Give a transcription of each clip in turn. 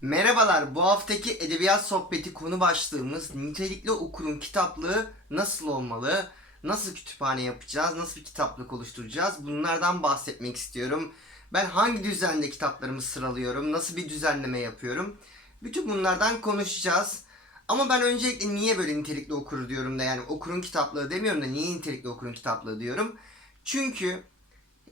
Merhabalar, bu haftaki edebiyat sohbeti konu başlığımız nitelikli okurun kitaplığı nasıl olmalı, nasıl kütüphane yapacağız, nasıl bir kitaplık oluşturacağız bunlardan bahsetmek istiyorum. Ben hangi düzende kitaplarımı sıralıyorum, nasıl bir düzenleme yapıyorum, bütün bunlardan konuşacağız. Ama ben öncelikle niye böyle nitelikli okur diyorum da yani okurun kitaplığı demiyorum da niye nitelikli okurun kitaplığı diyorum. Çünkü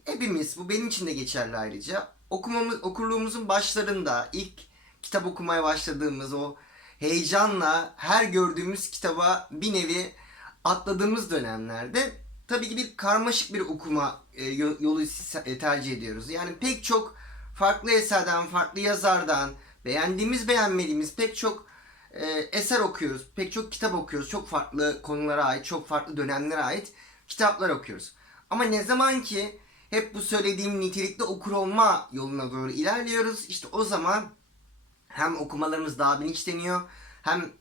hepimiz, bu benim için de geçerli ayrıca, okumamız, okurluğumuzun başlarında ilk kitap okumaya başladığımız o heyecanla her gördüğümüz kitaba bir nevi atladığımız dönemlerde tabii ki bir karmaşık bir okuma e, yo- yolu e, tercih ediyoruz. Yani pek çok farklı eserden, farklı yazardan, beğendiğimiz beğenmediğimiz pek çok e, eser okuyoruz. Pek çok kitap okuyoruz. Çok farklı konulara ait, çok farklı dönemlere ait kitaplar okuyoruz. Ama ne zaman ki hep bu söylediğim nitelikli okur olma yoluna doğru ilerliyoruz. İşte o zaman hem okumalarımız daha bilinçleniyor hem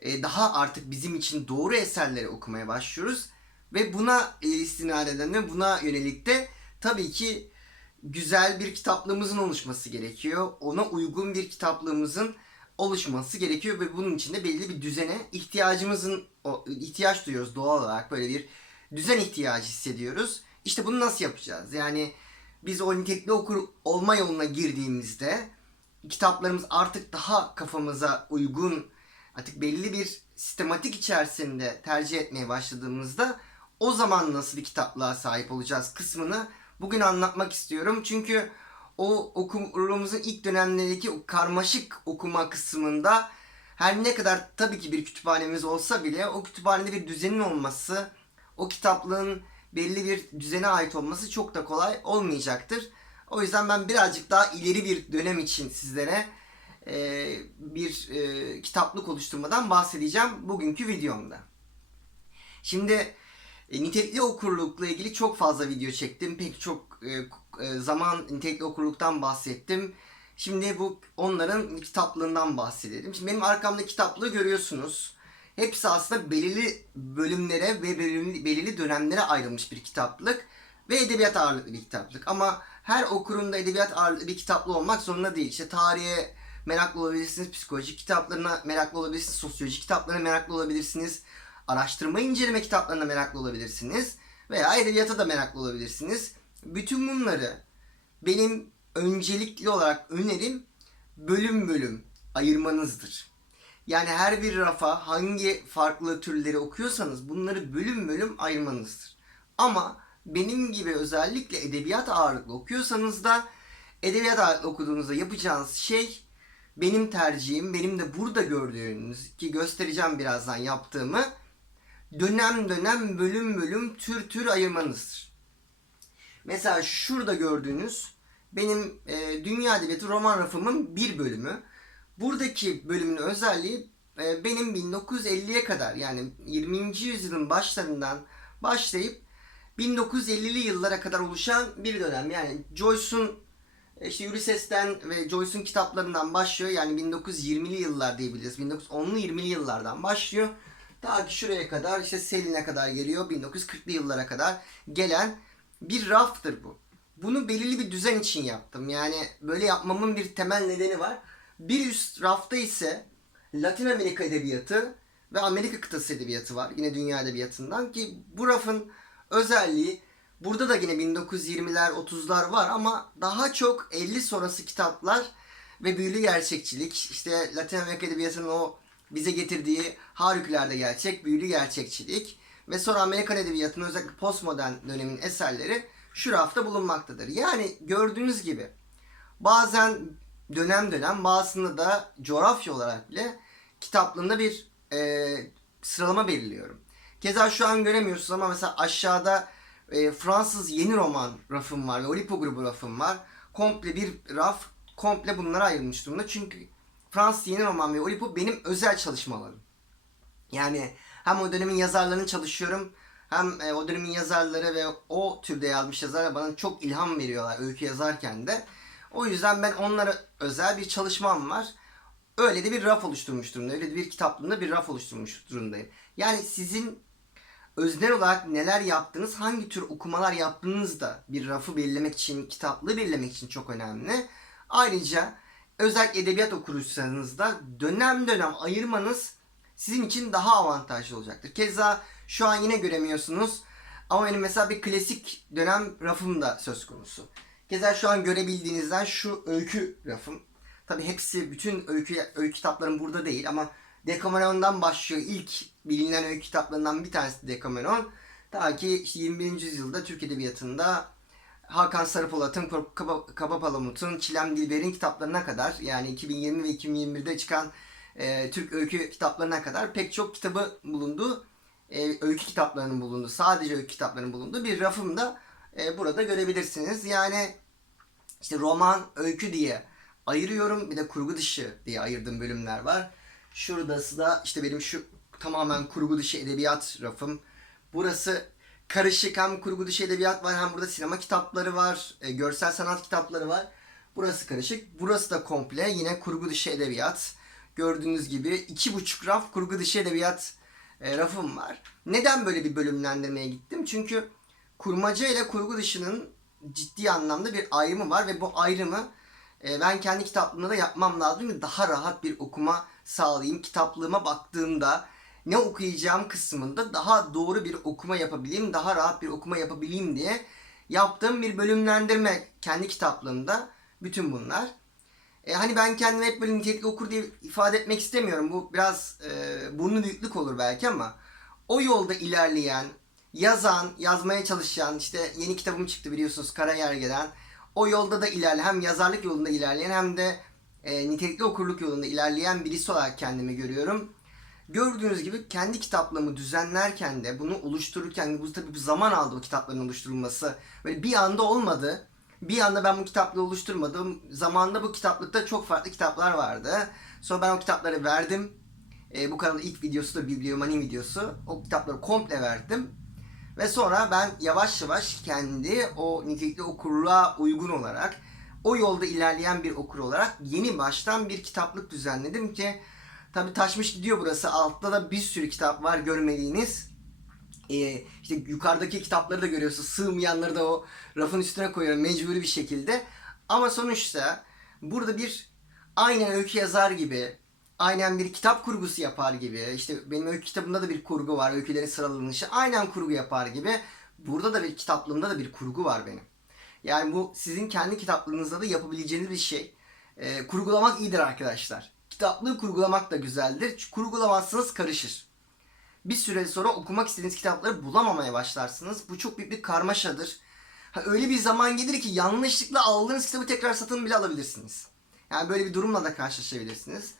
e, daha artık bizim için doğru eserleri okumaya başlıyoruz ve buna e, istinaden de buna yönelik de tabii ki güzel bir kitaplığımızın oluşması gerekiyor. Ona uygun bir kitaplığımızın oluşması gerekiyor ve bunun için de belli bir düzene ihtiyacımızın ihtiyaç duyuyoruz doğal olarak böyle bir düzen ihtiyacı hissediyoruz. İşte bunu nasıl yapacağız? Yani biz o nitelikli okur olma yoluna girdiğimizde kitaplarımız artık daha kafamıza uygun artık belli bir sistematik içerisinde tercih etmeye başladığımızda o zaman nasıl bir kitaplığa sahip olacağız kısmını bugün anlatmak istiyorum. Çünkü o okurluğumuzun ilk dönemlerindeki o karmaşık okuma kısmında her ne kadar tabii ki bir kütüphanemiz olsa bile o kütüphanede bir düzenin olması, o kitaplığın belli bir düzene ait olması çok da kolay olmayacaktır. O yüzden ben birazcık daha ileri bir dönem için sizlere e, bir e, kitaplık oluşturmadan bahsedeceğim bugünkü videomda. Şimdi e, nitelikli okurlukla ilgili çok fazla video çektim. Pek çok e, e, zaman nitelikli okurluktan bahsettim. Şimdi bu onların kitaplığından bahsedelim. Şimdi benim arkamda kitaplığı görüyorsunuz. Hepsi aslında belirli bölümlere ve belirli, belirli dönemlere ayrılmış bir kitaplık ve edebiyat ağırlıklı bir kitaplık. Ama her okurun da edebiyat ağırlıklı bir kitaplı olmak zorunda değil. İşte tarihe meraklı olabilirsiniz, psikoloji kitaplarına meraklı olabilirsiniz, sosyoloji kitaplarına meraklı olabilirsiniz, araştırma inceleme kitaplarına meraklı olabilirsiniz veya edebiyata da meraklı olabilirsiniz. Bütün bunları benim öncelikli olarak önerim bölüm bölüm ayırmanızdır. Yani her bir rafa hangi farklı türleri okuyorsanız bunları bölüm bölüm ayırmanızdır. Ama benim gibi özellikle edebiyat ağırlıklı okuyorsanız da edebiyat ağırlıklı okuduğunuzda yapacağınız şey benim tercihim, benim de burada gördüğünüz ki göstereceğim birazdan yaptığımı dönem dönem bölüm bölüm tür tür ayırmanızdır. Mesela şurada gördüğünüz benim e, Dünya Edebiyatı roman rafımın bir bölümü. Buradaki bölümün özelliği e, benim 1950'ye kadar yani 20. yüzyılın başlarından başlayıp 1950'li yıllara kadar oluşan bir dönem. Yani Joyce'un e, işte Ulysses'ten ve Joyce'un kitaplarından başlıyor. Yani 1920'li yıllar diyebiliriz. 1910'lu 20'li yıllardan başlıyor. Ta ki şuraya kadar işte Selin'e kadar geliyor. 1940'lı yıllara kadar gelen bir raftır bu. Bunu belirli bir düzen için yaptım. Yani böyle yapmamın bir temel nedeni var. Bir üst rafta ise Latin Amerika edebiyatı ve Amerika kıtası edebiyatı var. Yine dünya edebiyatından ki bu rafın özelliği burada da yine 1920'ler 30'lar var ama daha çok 50 sonrası kitaplar ve büyülü gerçekçilik işte Latin Amerika edebiyatının o bize getirdiği harikulade gerçek, büyülü gerçekçilik ve sonra Amerikan edebiyatının özellikle postmodern dönemin eserleri şu rafta bulunmaktadır. Yani gördüğünüz gibi bazen dönem dönem bazısında da coğrafya olarak bile kitaplığında bir e, sıralama belirliyorum. Keza şu an göremiyorsunuz ama mesela aşağıda e, Fransız yeni roman rafım var ve Olipo grubu rafım var. Komple bir raf komple bunlara ayrılmış durumda. Çünkü Fransız yeni roman ve Olipo benim özel çalışmalarım. Yani hem o dönemin yazarlarını çalışıyorum hem e, o dönemin yazarları ve o türde yazmış yazarlar bana çok ilham veriyorlar öykü yazarken de. O yüzden ben onlara özel bir çalışmam var. Öyle de bir raf oluşturmuş durumda. Öyle de bir kitaplığında bir raf oluşturmuş durumdayım. Yani sizin öznel olarak neler yaptınız, hangi tür okumalar yaptığınız da bir rafı belirlemek için, kitaplığı belirlemek için çok önemli. Ayrıca özellikle edebiyat okursanız da dönem dönem ayırmanız sizin için daha avantajlı olacaktır. Keza şu an yine göremiyorsunuz ama benim mesela bir klasik dönem rafım da söz konusu. Keza şu an görebildiğinizden şu öykü rafım. Tabi hepsi bütün öykü, öykü kitaplarım burada değil ama Decameron'dan başlıyor. İlk bilinen öykü kitaplarından bir tanesi Decameron. Ta ki işte 21. yüzyılda Türk Edebiyatı'nda Hakan Sarıpolat'ın, Kaba, Kaba Palamut'un, Çilem Dilber'in kitaplarına kadar yani 2020 ve 2021'de çıkan e, Türk öykü kitaplarına kadar pek çok kitabı bulundu. E, öykü kitaplarının bulundu. Sadece öykü kitaplarının bulunduğu bir rafımda e, burada görebilirsiniz. Yani işte roman, öykü diye ayırıyorum. Bir de kurgu dışı diye ayırdığım bölümler var. Şuradası da işte benim şu tamamen kurgu dışı edebiyat rafım. Burası karışık hem kurgu dışı edebiyat var hem burada sinema kitapları var, e, görsel sanat kitapları var. Burası karışık. Burası da komple yine kurgu dışı edebiyat. Gördüğünüz gibi iki buçuk raf kurgu dışı edebiyat e, rafım var. Neden böyle bir bölümlendirmeye gittim? Çünkü kurmaca ile kurgu dışının ciddi anlamda bir ayrımı var ve bu ayrımı e, ben kendi kitaplığımda da yapmam lazım ki daha rahat bir okuma sağlayayım. Kitaplığıma baktığımda ne okuyacağım kısmında daha doğru bir okuma yapabileyim, daha rahat bir okuma yapabileyim diye yaptığım bir bölümlendirme kendi kitaplığımda bütün bunlar. E, hani ben kendimi hep böyle nitelikli okur diye ifade etmek istemiyorum. Bu biraz e, burnu büyüklük olur belki ama o yolda ilerleyen, yazan, yazmaya çalışan, işte yeni kitabım çıktı biliyorsunuz Kara Yerge'den. O yolda da ilerleyen, hem yazarlık yolunda ilerleyen hem de e, nitelikli okurluk yolunda ilerleyen birisi olarak kendimi görüyorum. Gördüğünüz gibi kendi kitaplığımı düzenlerken de bunu oluştururken bu tabii bir zaman aldı bu kitapların oluşturulması. Böyle bir anda olmadı. Bir anda ben bu kitaplığı oluşturmadım. Zamanında bu kitaplıkta çok farklı kitaplar vardı. Sonra ben o kitapları verdim. E, bu kanalın ilk videosu da Bibliomani videosu. O kitapları komple verdim. Ve sonra ben yavaş yavaş kendi o nitelikli okurluğa uygun olarak o yolda ilerleyen bir okur olarak yeni baştan bir kitaplık düzenledim ki tabi taşmış gidiyor burası. Altta da bir sürü kitap var görmediğiniz. Ee, işte yukarıdaki kitapları da görüyorsunuz. Sığmayanları da o rafın üstüne koyuyorum mecburi bir şekilde. Ama sonuçta burada bir aynen öykü yazar gibi aynen bir kitap kurgusu yapar gibi. İşte benim öykü kitabımda da bir kurgu var. Öykülerin sıralanışı aynen kurgu yapar gibi. Burada da bir kitaplığımda da bir kurgu var benim. Yani bu sizin kendi kitaplığınızda da yapabileceğiniz bir şey. Ee, kurgulamak iyidir arkadaşlar. Kitaplığı kurgulamak da güzeldir. Kurgulamazsanız karışır. Bir süre sonra okumak istediğiniz kitapları bulamamaya başlarsınız. Bu çok büyük bir karmaşadır. Ha, öyle bir zaman gelir ki yanlışlıkla aldığınız kitabı tekrar satın bile alabilirsiniz. Yani böyle bir durumla da karşılaşabilirsiniz.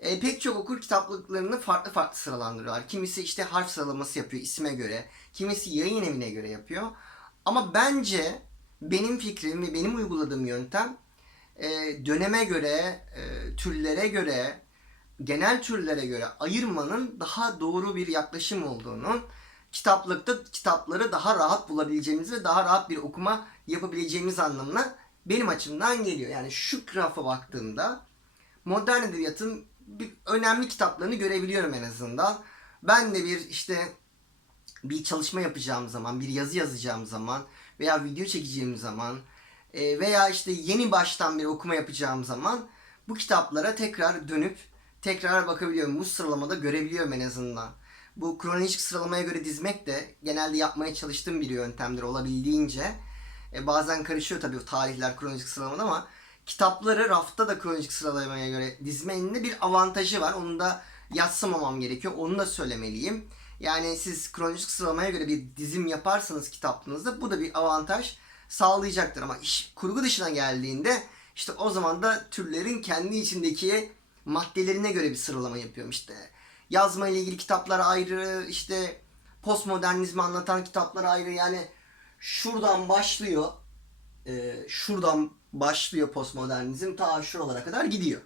E, pek çok okur kitaplıklarını farklı farklı sıralandırıyorlar. Kimisi işte harf sıralaması yapıyor isme göre. Kimisi yayın evine göre yapıyor. Ama bence benim fikrim ve benim uyguladığım yöntem e, döneme göre, e, türlere göre, genel türlere göre ayırmanın daha doğru bir yaklaşım olduğunu, kitaplıkta kitapları daha rahat bulabileceğimiz ve daha rahat bir okuma yapabileceğimiz anlamına benim açımdan geliyor. Yani şu rafa baktığımda modern edebiyatın bir önemli kitaplarını görebiliyorum en azından. Ben de bir işte bir çalışma yapacağım zaman, bir yazı yazacağım zaman veya video çekeceğim zaman e, veya işte yeni baştan bir okuma yapacağım zaman bu kitaplara tekrar dönüp tekrar bakabiliyorum. Bu sıralamada görebiliyorum en azından. Bu kronolojik sıralamaya göre dizmek de genelde yapmaya çalıştığım bir yöntemdir olabildiğince. E, bazen karışıyor tabii o tarihler kronolojik sıralamada ama kitapları rafta da kronolojik sıralamaya göre dizmenin de bir avantajı var. Onu da yatsımamam gerekiyor. Onu da söylemeliyim. Yani siz kronolojik sıralamaya göre bir dizim yaparsanız kitaplığınızda bu da bir avantaj sağlayacaktır. Ama iş kurgu dışına geldiğinde işte o zaman da türlerin kendi içindeki maddelerine göre bir sıralama yapıyorum işte. Yazma ile ilgili kitaplar ayrı, işte postmodernizmi anlatan kitaplar ayrı. Yani şuradan başlıyor. E, şuradan başlıyor postmodernizm ta şuralara kadar gidiyor.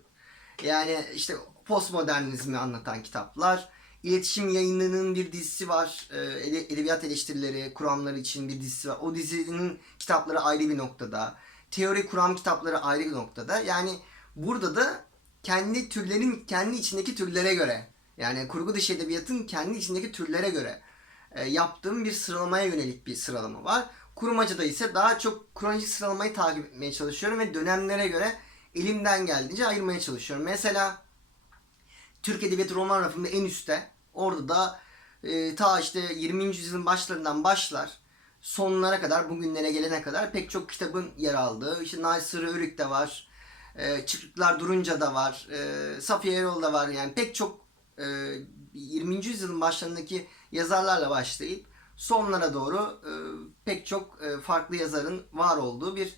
Yani işte postmodernizmi anlatan kitaplar, iletişim yayınının bir dizisi var. E, edebiyat eleştirileri, kuramları için bir dizisi var. O dizinin kitapları ayrı bir noktada. Teori kuram kitapları ayrı bir noktada. Yani burada da kendi türlerin kendi içindeki türlere göre yani kurgu dışı edebiyatın kendi içindeki türlere göre e, yaptığım bir sıralamaya yönelik bir sıralama var. Kurmacada ise daha çok kronolojik sıralamayı takip etmeye çalışıyorum ve dönemlere göre elimden geldiğince ayırmaya çalışıyorum. Mesela Türk Edebiyatı roman rafında en üstte. Orada da e, ta işte 20. yüzyılın başlarından başlar. Sonlara kadar, bugünlere gelene kadar pek çok kitabın yer aldığı. İşte Naysır Örük de var. E, Çıkrıklar Durunca da var. E, Safiye Erol da var. Yani pek çok e, 20. yüzyılın başlarındaki yazarlarla başlayıp sonlara doğru e, pek çok e, farklı yazarın var olduğu bir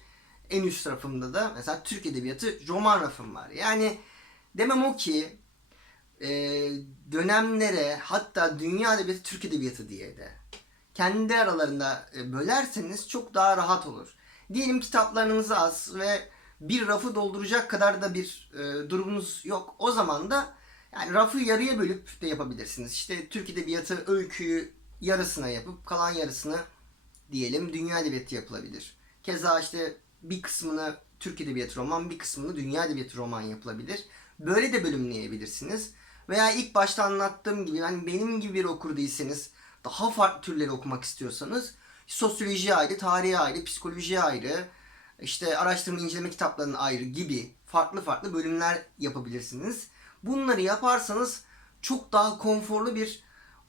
en üst rafımda da mesela Türk Edebiyatı roman rafım var. Yani demem o ki e, dönemlere hatta dünya edebiyatı Türk edebiyatı diye de kendi aralarında e, bölerseniz çok daha rahat olur. Diyelim kitaplarınız az ve bir rafı dolduracak kadar da bir e, durumunuz yok. O zaman da yani rafı yarıya bölüp de yapabilirsiniz. İşte Türk edebiyatı öyküyü yarısına yapıp kalan yarısını diyelim dünya edebiyatı yapılabilir. Keza işte bir kısmını Türk edebiyatı roman, bir kısmını dünya edebiyatı roman yapılabilir. Böyle de bölümleyebilirsiniz. Veya ilk başta anlattığım gibi yani benim gibi bir okur değilseniz daha farklı türleri okumak istiyorsanız sosyoloji ayrı, tarihe ayrı, psikoloji ayrı, işte araştırma inceleme kitaplarının ayrı gibi farklı farklı bölümler yapabilirsiniz. Bunları yaparsanız çok daha konforlu bir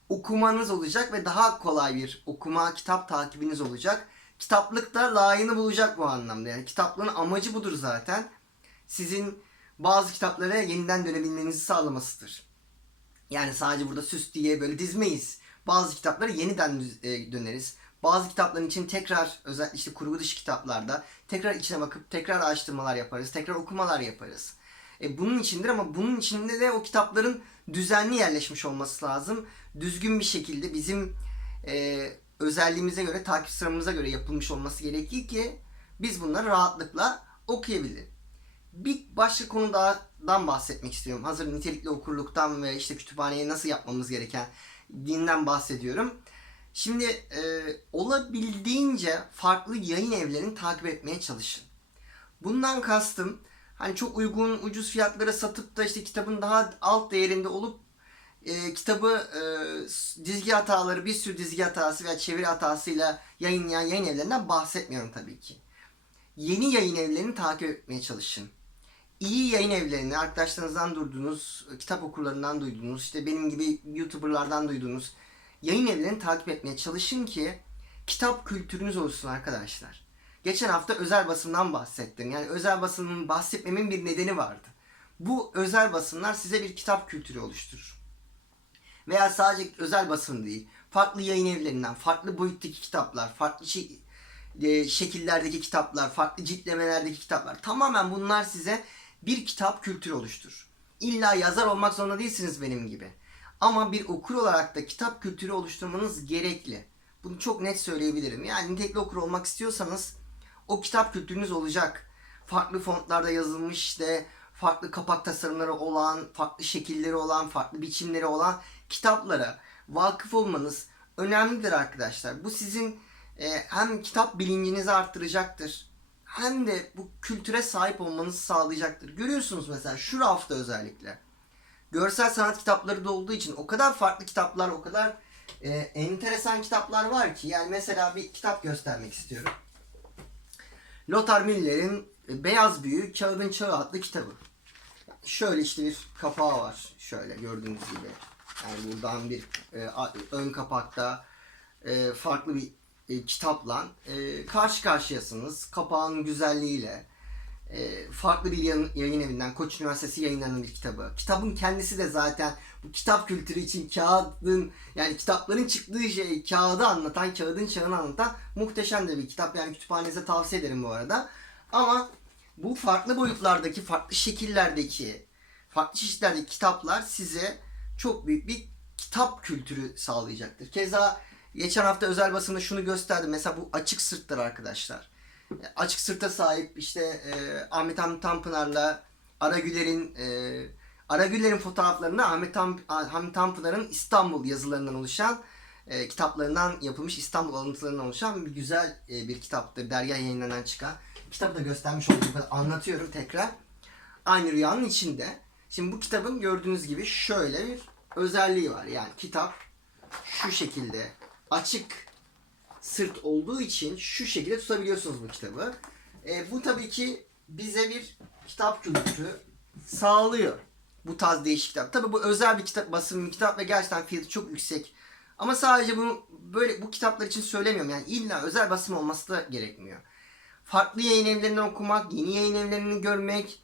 okumanız olacak ve daha kolay bir okuma, kitap takibiniz olacak. Kitaplık da layığını bulacak bu anlamda. Yani kitaplığın amacı budur zaten. Sizin bazı kitaplara yeniden dönebilmenizi sağlamasıdır. Yani sadece burada süs diye böyle dizmeyiz. Bazı kitaplara yeniden e, döneriz. Bazı kitapların için tekrar özellikle işte kurgu dışı kitaplarda tekrar içine bakıp tekrar araştırmalar yaparız. Tekrar okumalar yaparız. E, bunun içindir ama bunun içinde de o kitapların düzenli yerleşmiş olması lazım. Düzgün bir şekilde bizim e, özelliğimize göre, takip sıramıza göre yapılmış olması gerekir ki biz bunları rahatlıkla okuyabiliriz. Bir başka konudan bahsetmek istiyorum. Hazır nitelikli okurluktan ve işte kütüphaneye nasıl yapmamız gereken dinden bahsediyorum. Şimdi e, olabildiğince farklı yayın evlerini takip etmeye çalışın. Bundan kastım hani çok uygun ucuz fiyatlara satıp da işte kitabın daha alt değerinde olup e, kitabı e, dizgi hataları bir sürü dizgi hatası veya çeviri hatasıyla yayınlayan yayın evlerinden bahsetmiyorum tabii ki. Yeni yayın evlerini takip etmeye çalışın. İyi yayın evlerini arkadaşlarınızdan duyduğunuz, kitap okurlarından duyduğunuz, işte benim gibi YouTuber'lardan duyduğunuz yayın evlerini takip etmeye çalışın ki kitap kültürünüz oluşsun arkadaşlar. Geçen hafta özel basımdan bahsettim. Yani özel basımın bahsetmemin bir nedeni vardı. Bu özel basımlar size bir kitap kültürü oluşturur. Veya sadece özel basım değil. Farklı yayın evlerinden, farklı boyuttaki kitaplar, farklı şey, e, şekillerdeki kitaplar, farklı ciltlemelerdeki kitaplar. Tamamen bunlar size bir kitap kültürü oluşturur. İlla yazar olmak zorunda değilsiniz benim gibi. Ama bir okur olarak da kitap kültürü oluşturmanız gerekli. Bunu çok net söyleyebilirim. Yani nitelikli okur olmak istiyorsanız o kitap kültürünüz olacak. Farklı fontlarda yazılmış işte farklı kapak tasarımları olan, farklı şekilleri olan, farklı biçimleri olan kitaplara vakıf olmanız önemlidir arkadaşlar. Bu sizin e, hem kitap bilincinizi arttıracaktır hem de bu kültüre sahip olmanızı sağlayacaktır. Görüyorsunuz mesela şu rafta özellikle. Görsel sanat kitapları da olduğu için o kadar farklı kitaplar, o kadar e, enteresan kitaplar var ki. Yani mesela bir kitap göstermek istiyorum. Lothar Müller'in e, Beyaz Büyü Kağıdın Çağı adlı kitabı. Şöyle işte bir kapağı var. Şöyle gördüğünüz gibi. Yani buradan bir e, ön kapakta e, farklı bir e, kitapla e, karşı karşıyasınız. Kapağın güzelliğiyle. E, farklı bir yayın, yayın evinden, Koç Üniversitesi yayınlanan bir kitabı. Kitabın kendisi de zaten bu kitap kültürü için kağıdın yani kitapların çıktığı şey kağıdı anlatan, kağıdın çağını anlatan muhteşem de bir kitap. Yani kütüphanenize tavsiye ederim bu arada. Ama bu farklı boyutlardaki, farklı şekillerdeki, farklı çeşitlerdeki kitaplar size çok büyük bir kitap kültürü sağlayacaktır. Keza geçen hafta özel basında şunu gösterdim. Mesela bu açık sırttır arkadaşlar. E, Açık sırta sahip işte e, Ahmet Hamdi Tanpınar'la Aragüler'in e, Aragüler'in fotoğraflarını Ahmet Tan, Hamdi Tanpınar'ın İstanbul yazılarından oluşan e, kitaplarından yapılmış İstanbul alıntılarından oluşan bir güzel e, bir kitaptır. Derya yayınlanan çıkan. Kitabı da göstermiş olduğum anlatıyorum tekrar. Aynı rüyanın içinde. Şimdi bu kitabın gördüğünüz gibi şöyle bir özelliği var. Yani kitap şu şekilde açık sırt olduğu için şu şekilde tutabiliyorsunuz bu kitabı. E, bu tabii ki bize bir kitap kültürü sağlıyor. Bu tarz değişik kitap. Tabi bu özel bir kitap, basım bir kitap ve gerçekten fiyatı çok yüksek. Ama sadece bunu böyle bu kitaplar için söylemiyorum. Yani illa özel basım olması da gerekmiyor. Farklı yayın evlerinden okumak, yeni yayın evlerini görmek,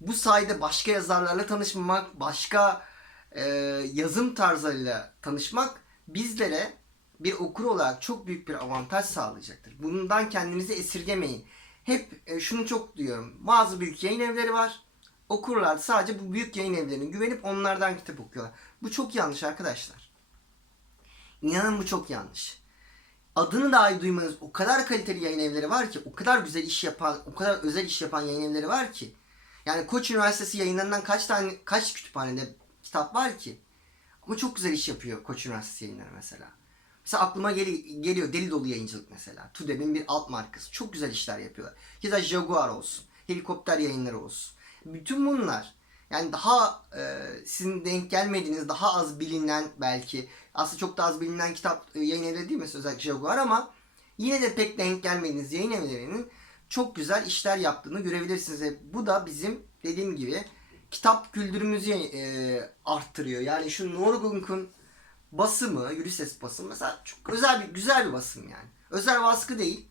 bu sayede başka yazarlarla tanışmak, başka e, yazım tarzlarıyla tanışmak bizlere bir okur olarak çok büyük bir avantaj sağlayacaktır. Bundan kendinizi esirgemeyin. Hep e, şunu çok diyorum. Bazı büyük yayın evleri var. Okurlar sadece bu büyük yayın evlerine güvenip onlardan kitap okuyorlar. Bu çok yanlış arkadaşlar. İnanın bu çok yanlış. Adını dahi duymanız o kadar kaliteli yayın evleri var ki, o kadar güzel iş yapan, o kadar özel iş yapan yayın evleri var ki. Yani Koç Üniversitesi yayınlarından kaç tane, kaç kütüphanede kitap var ki? Ama çok güzel iş yapıyor Koç Üniversitesi yayınları mesela. Mesela aklıma geli- geliyor Deli Dolu Yayıncılık mesela. TÜDEB'in bir alt markası. Çok güzel işler yapıyorlar. Ya da Jaguar olsun. Helikopter yayınları olsun. Bütün bunlar yani daha e, sizin denk gelmediğiniz, daha az bilinen belki aslında çok da az bilinen kitap e, yayın evleri değil mi özellikle Jaguar ama yine de pek denk gelmediğiniz yayın evlerinin çok güzel işler yaptığını görebilirsiniz. E, Bu da bizim dediğim gibi kitap kültürümüzü e, arttırıyor. Yani şu Norgunk'un basımı, Ulysses basımı mesela çok özel bir güzel bir basım yani. Özel baskı değil.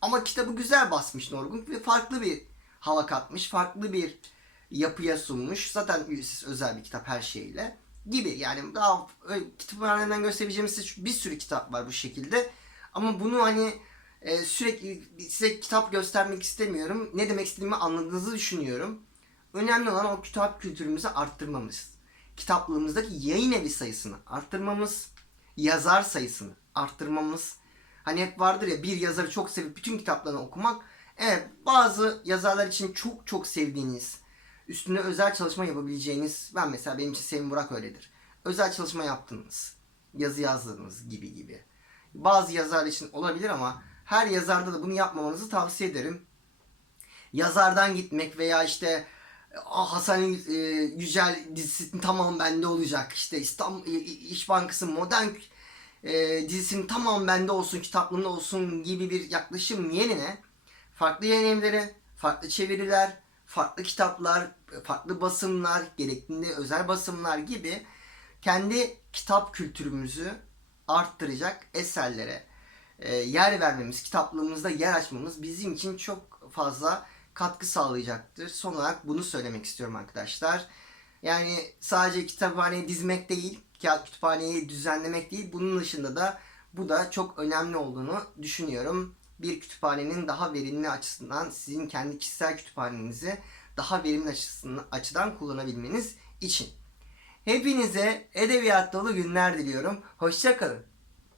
Ama kitabı güzel basmış Norgunk ve farklı bir hava katmış, farklı bir yapıya sunmuş. Zaten Ulysses özel bir kitap her şeyle gibi. Yani daha öyle kütüphaneden gösterebileceğimiz bir sürü kitap var bu şekilde. Ama bunu hani e, sürekli size kitap göstermek istemiyorum. Ne demek istediğimi anladığınızı düşünüyorum. Önemli olan o kitap kültürümüzü arttırmamız. Kitaplığımızdaki yayın evi sayısını arttırmamız, yazar sayısını arttırmamız. Hani hep vardır ya bir yazarı çok sevip bütün kitaplarını okumak. Evet bazı yazarlar için çok çok sevdiğiniz, üstüne özel çalışma yapabileceğiniz, ben mesela benim için Sevim Burak öyledir. Özel çalışma yaptınız, yazı yazdınız gibi gibi. Bazı yazarlar için olabilir ama her yazarda da bunu yapmamanızı tavsiye ederim. Yazardan gitmek veya işte "Ah, Hasan e, Yücel dizisinin tamam bende olacak. İşte İstanbul e, İş Bankası modern e, dizisinin tamam bende olsun, kitaplığında olsun gibi bir yaklaşım yerine farklı yayın evleri, farklı çeviriler, farklı kitaplar, farklı basımlar, gerektiğinde özel basımlar gibi kendi kitap kültürümüzü arttıracak eserlere e, yer vermemiz, kitaplığımızda yer açmamız bizim için çok fazla katkı sağlayacaktır. Son olarak bunu söylemek istiyorum arkadaşlar. Yani sadece kütüphaneyi dizmek değil, kağıt kütüphaneyi düzenlemek değil. Bunun dışında da bu da çok önemli olduğunu düşünüyorum. Bir kütüphanenin daha verimli açısından sizin kendi kişisel kütüphanenizi daha verimli açıdan kullanabilmeniz için. Hepinize edebiyat dolu günler diliyorum. Hoşçakalın.